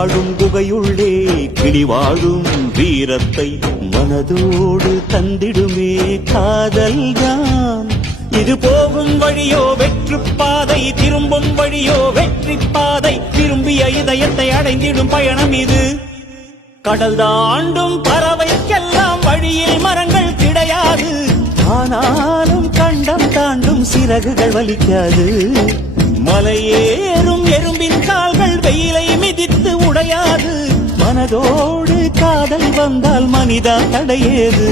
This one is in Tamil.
வாழும் குகையுள்ளே கிளி வாழும் வீரத்தை மனதோடு தந்திடுமே காதல்தான். இது போகும் வழியோ வெற்று பாதை, திரும்பும் வழியோ வெற்றி பாதை, விரும்பிய இதயத்தை அடைந்திடும் பயணம் இது. கடல் தாண்டும் பறவைக்கெல்லாம் வழியில் மரங்கள் கிடையாது, ஆனாலும் கண்டம் தாண்டும் சிறகுகள் வலிக்காது. மலையேறும் எறும்பின் கால்கள் வெயிலை மிதித்து உடையாது, மனதோடு காதல் வந்தால் மனிதா தடையேது.